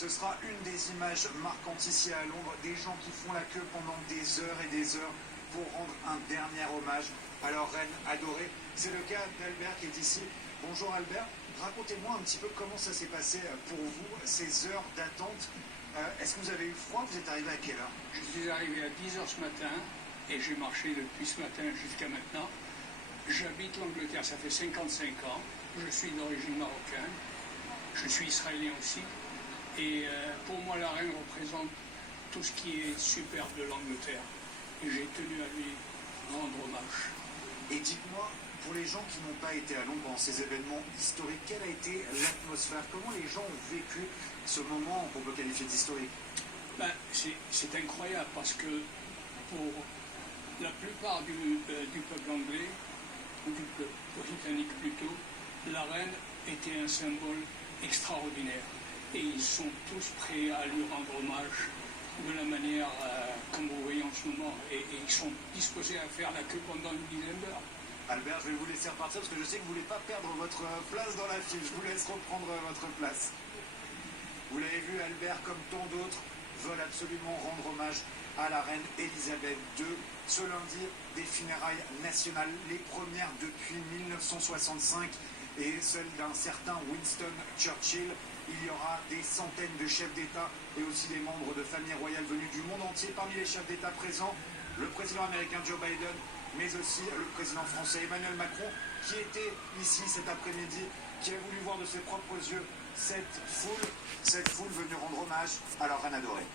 Ce sera une des images marquantes ici à Londres, des gens qui font la queue pendant des heures et des heures pour rendre un dernier hommage à leur reine adorée. C'est le cas d'Albert qui est ici. Bonjour Albert, racontez-moi un petit peu comment ça s'est passé pour vous, ces heures d'attente. Est-ce que vous avez eu froid? Vous êtes arrivé à quelle heure? Je suis arrivé à 10h ce matin et j'ai marché depuis ce matin jusqu'à maintenant. J'habite l'Angleterre, ça fait 55 ans. Je suis d'origine marocaine. Je suis israélien aussi. Et pour moi, la reine représente tout ce qui est superbe de l'Angleterre. Et j'ai tenu à lui rendre hommage. Et dites-moi, pour les gens qui n'ont pas été à Londres dans ces événements historiques, quelle a été l'atmosphère? Comment les gens ont vécu ce moment qu'on peut qualifier d'historique? C'est incroyable parce que pour la plupart du peuple anglais, ou du peuple britannique plutôt, la reine était un symbole extraordinaire. Et ils sont tous prêts à lui rendre hommage de la manière comme vous voyez en ce moment. Et ils sont disposés à faire la queue pendant une dizaine d'heures. Albert, je vais vous laisser repartir parce que je sais que vous ne voulez pas perdre votre place dans la file. Je vous laisse reprendre votre place. Vous l'avez vu, Albert, comme tant d'autres, veulent absolument rendre hommage à la reine Elisabeth II. Ce lundi, des funérailles nationales, les premières depuis 1965 et celles d'un certain Winston Churchill. Il y aura des centaines de chefs d'État et aussi des membres de familles royales venus du monde entier. Parmi les chefs d'État présents, le président américain Joe Biden, mais aussi le président français Emmanuel Macron, qui était ici cet après-midi, qui a voulu voir de ses propres yeux cette foule venue rendre hommage à leur reine adorée.